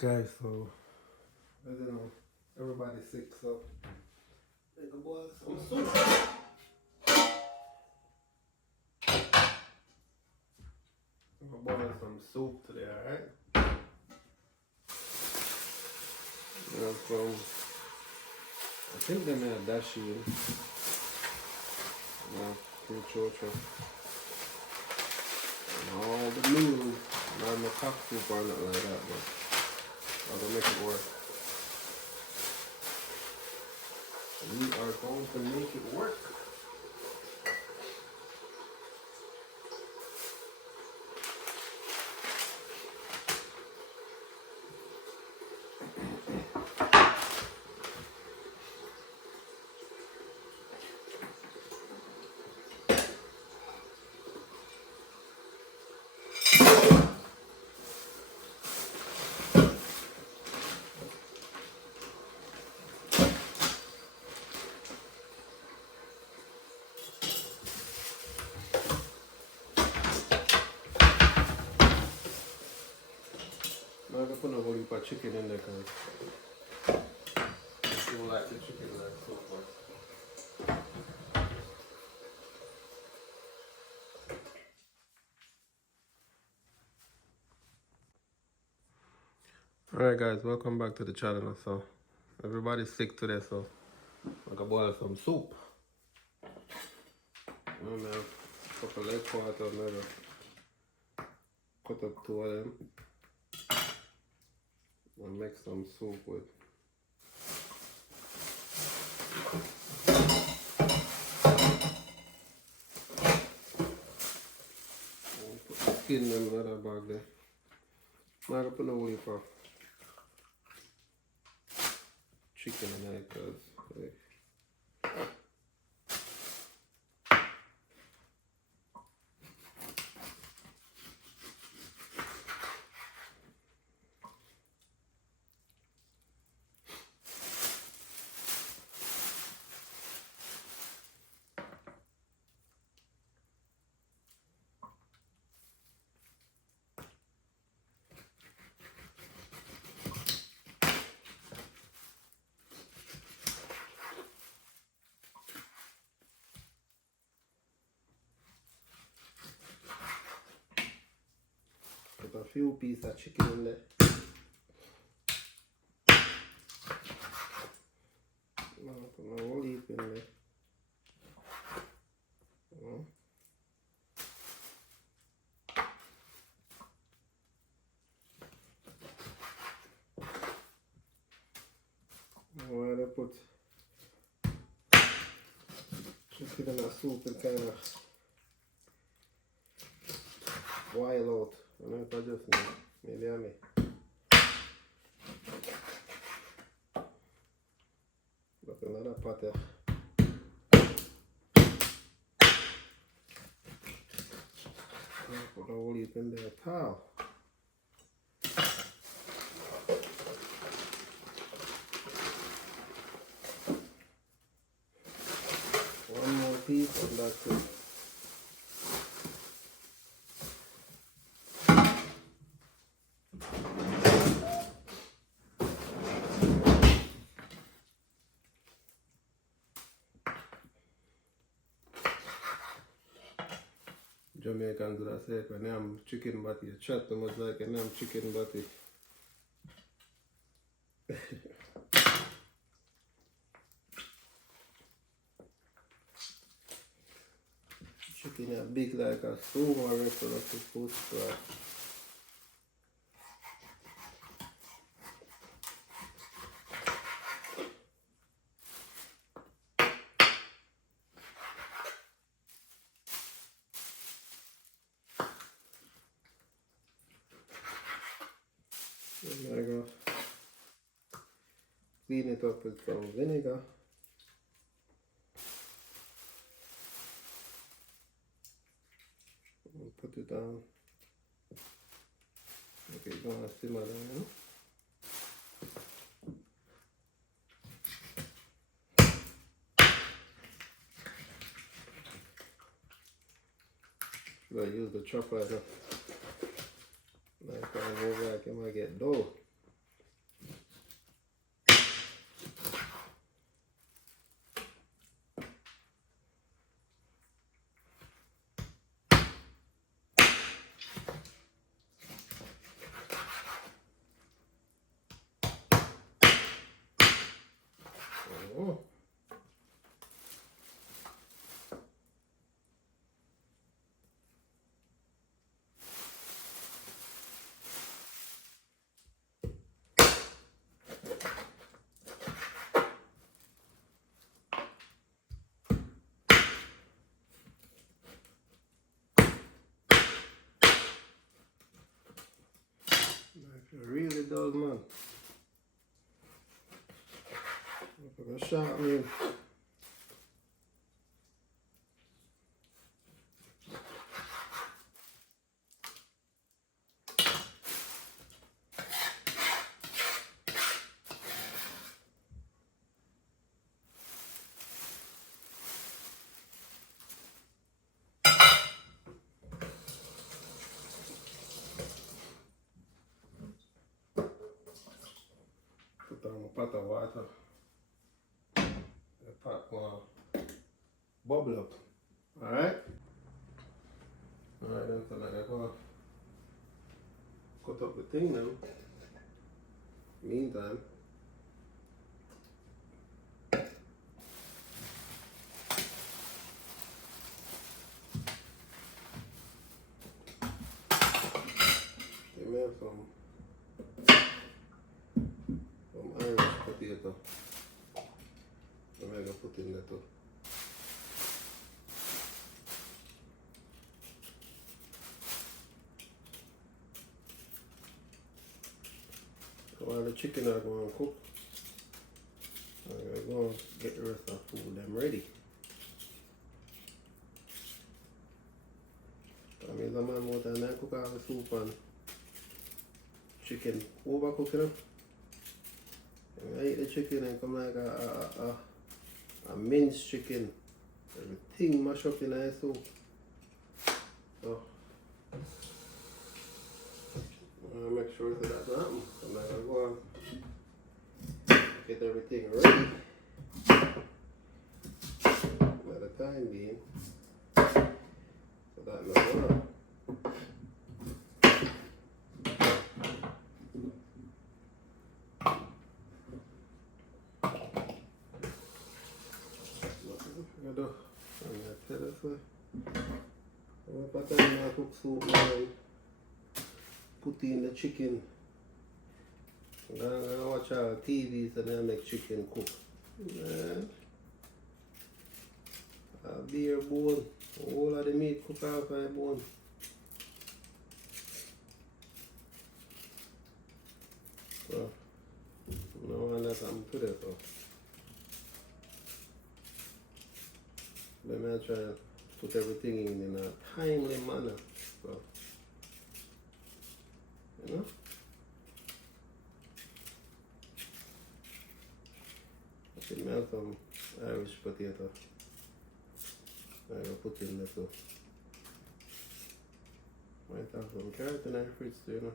Guys, so as you know, everybody's sick, so make a boil some soup. I'm gonna boil some soup today, alright? From I think they made a dashi in two chocho and all the noodles, not my cock soup or nothing like that, but I'm gonna make it work. We are going to make it work. I'm gonna put a whole heap of chicken in there because people like the chicken like so much. Alright guys, welcome back to the channel. So everybody's sick today, so I'm gonna boil some soup. I'm gonna have a couple leg quarter, maybe cut up two of them and make some soup with. Put the skin in another bag there. I'm gonna put no whole heap of chicken in there because put a few pieces of chicken in there. Put my whole heap in there. While I put chicken in a soup, it kind of boil out. I don't know if I just need, maybe I may. But another pot there. Put a whole heap in there. Pow! One more piece and that's it. Jamaicans would have said when I'm chicken body, you chat too much like when I'm chicken body. Chicken is big like a spoon or rest of the food store. There I go. Clean it up with some vinegar. And put it down. Okay, it's gonna simmer down. Should I use the chopper? Like I go back, I might get dough. It really does, man. Look at the sharp man. Put on a pot of water. The pot will bubble up. Alright? Alright, then so like I go cut up the thing now. Meantime, we have some Irish potato. I'm going to put in that too. So while the chicken are going to cook, I'm going to go and get the rest of the food them ready. That means I'm more than I cook all the soup and chicken overcooking them. I eat the chicken and come like a minced chicken. Everything mashed up in the soup. So I make sure that doesn't happen. So I'm gonna go and get everything ready. By the time being, so that no work. By the time I cook soup, I put in the chicken. I'm gonna watch our TVs and then make chicken cook. And a beer bone, all of the meat cook off my bone. So, no one that I'm put it for. Then I try to put everything in a timely manner. So, you know? I should melt some Irish potato. I will put in that too. Might have some carrot in our fridge too, you know?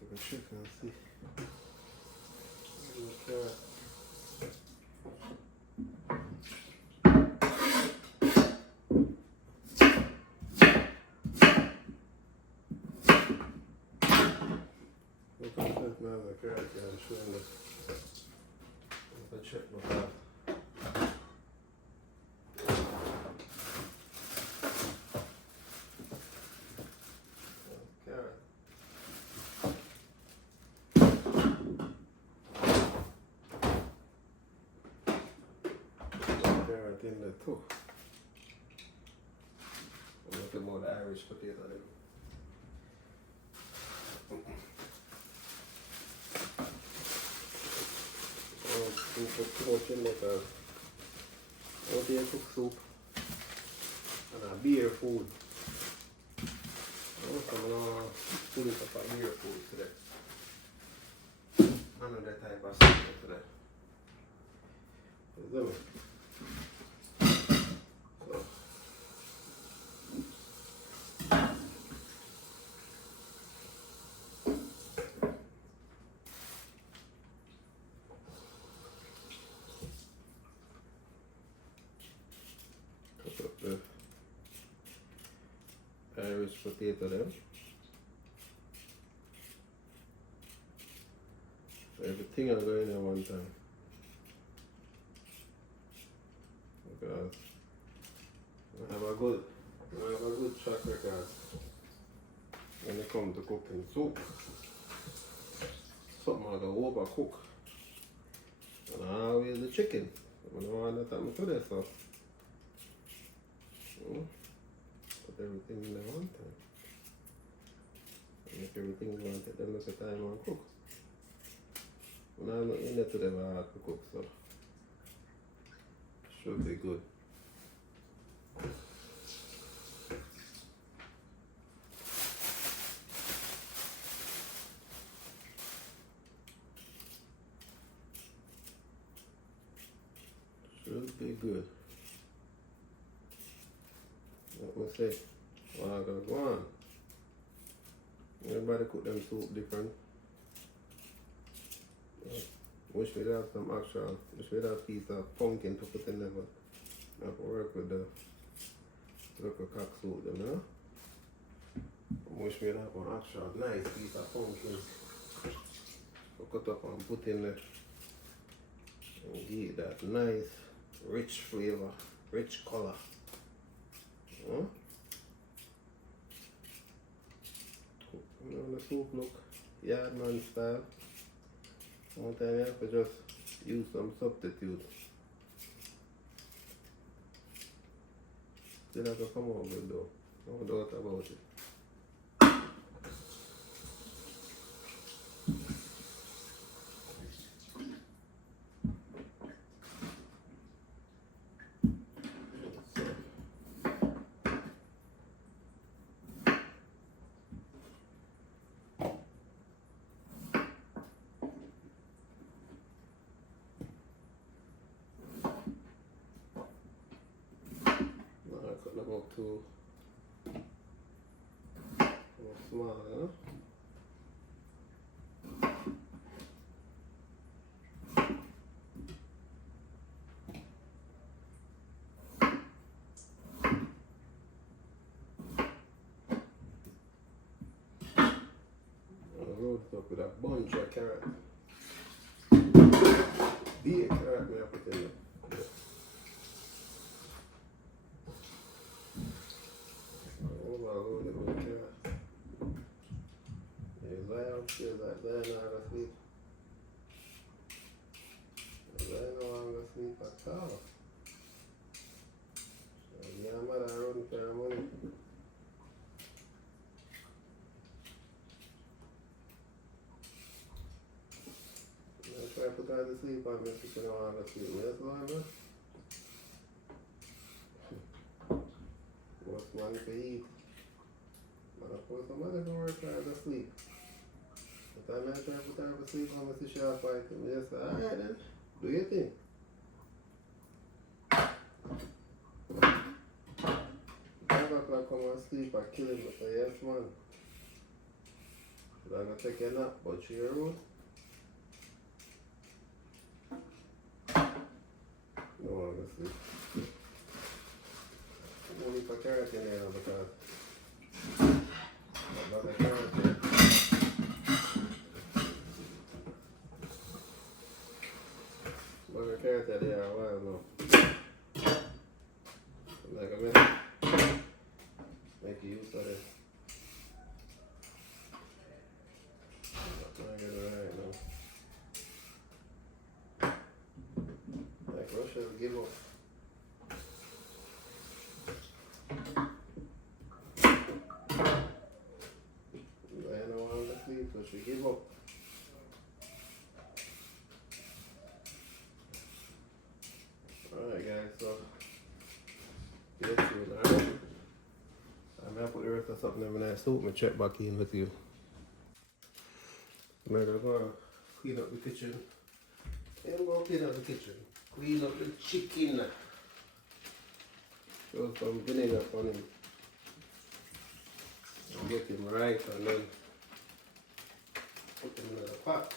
You can check and see. Carrot. Now the carrot I'm showing this. I'll check my that. Carrot. Carrot in there too. I'm looking more the Irish potato there. Put too much in like a cooked soup and a beer food. I'm gonna put it up a beer food today. Another type of soup today. You know? Irish potato there. So everything will go in there one time. Because I have a good track record when it comes to cooking soup. Something I go overcook. And I always the chicken. I don't want that happen to this stuff. Put everything in there one time. Make everything going, take them lots of time and cook. When I'm not in there to them, I have to cook, so should be good. Should be good. Let me see. What I gotta go on. Everybody cook them soup different. Wish we'd have some actual, wish we'd have a piece of pumpkin to put in there, but I have to work with the local cock soup, you know? Wish we'd have an actual nice piece of pumpkin to cut up and put in there and give it that nice, rich flavor, rich color. Huh? You know, the soup look yardman style. Sometimes you have to just use some substitutes. Still have to come out good though. No doubt about it. About too small, huh? I rolled it up with a bunch of carrot. Big carrot me I put in there. Feels like they're not gonna sleep. They're no longer sleep at all. So yeah, I'm gonna run for our money. I try to put her to sleep on me if she don't want to sleep. Yes, Lord. What's money to eat? But of course, somebody can work for her to sleep. But I'm not trying to put her to sleep on Mr. Sharp item. Yes, alright then. Do your thing. 5 o'clock come and sleep, I kill him. I say, yes man. So I'm gonna take a nap, but she road. No one gonna sleep. I'm only for carrot in there now because I'm not a carrot there. Carrot that there a while now. Like a minute. Make use of it. I'm not getting it right now. Like Russia give up. I don't want to sleep, so she give up. Alright guys, so get tuned, alright? I'm gonna put the rest of something in that soup and check back in with you. I'm gonna go clean up the kitchen. I'm gonna clean up the kitchen. Clean up the chicken. Throw some vinegar on him. And get him right and then put him in the pot.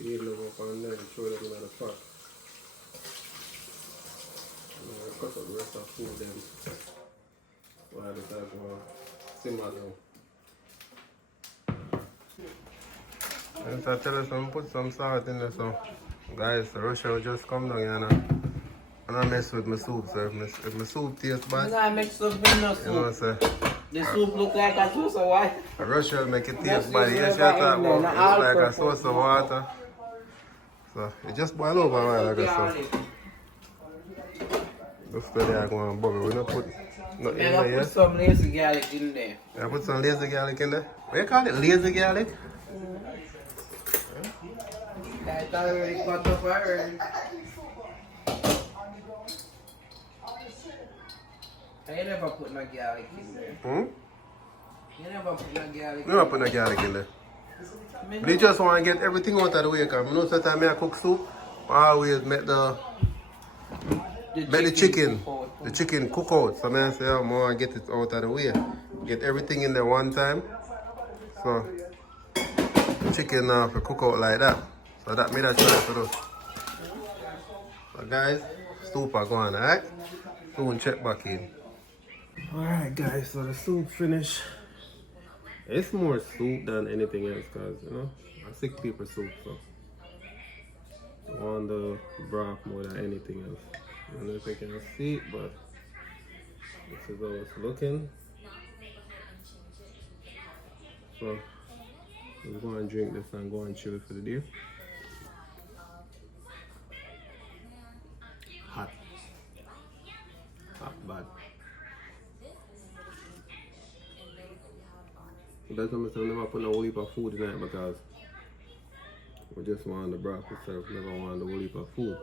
You look up on there and throw them in the pot. cut up the rest of food them while the time go simmer down. And so I tell us to put some salt in there, so guys, the Russia will just come down here and I don't mess with my soup, so if my soup tastes bad, I mix up with no soup. you know what I'm saying? The soup look like a sauce of water. Russia will make it taste bad. Yes, you talk about it look like a sauce of water. So it just boil over a while, like I said. Just where they are going to bubble. We don't put nothing in there yet. Put some lazy garlic in there. Yeah, put some lazy garlic in there. What do you call it? Lazy garlic? That's already cut up already. I never put no garlic in there. You never put no garlic in there. Never put no garlic in there. They just want to get everything out of the way, because you know sometimes I cook soup, I always make the chicken cook out. So I say, I want to get it out of the way. Get everything in there one time. So the chicken for cook out like that. So that made I try for those. So guys, soup are going, alright? Soon check back in. Alright guys, so the soup finished. It's more soup than anything else, because you know, a sick people soup, so I want the broth more than anything else. I don't know if I can see it, but this is how it's looking. So we'll go and drink this and go and chill for the day. Hot. Hot bad. That's why I never put no whole heap of food in it, because we just want the broth itself, never want the whole heap of food.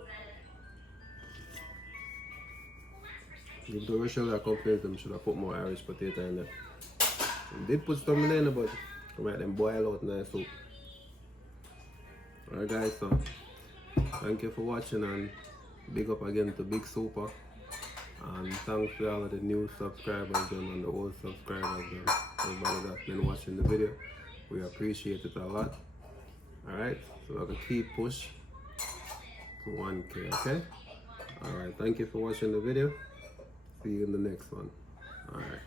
If the Russian accompanies them, should have put more Irish potato in there. They did put some in there, but I make them boil out nice soup. Alright guys, so thank you for watching, and big up again to Big Super. And thanks to all of the new subscribers and the old subscribers and everybody that's been watching the video. We appreciate it a lot. Alright, so I can keep push to 1K, okay? Alright, thank you for watching the video. See you in the next one. Alright.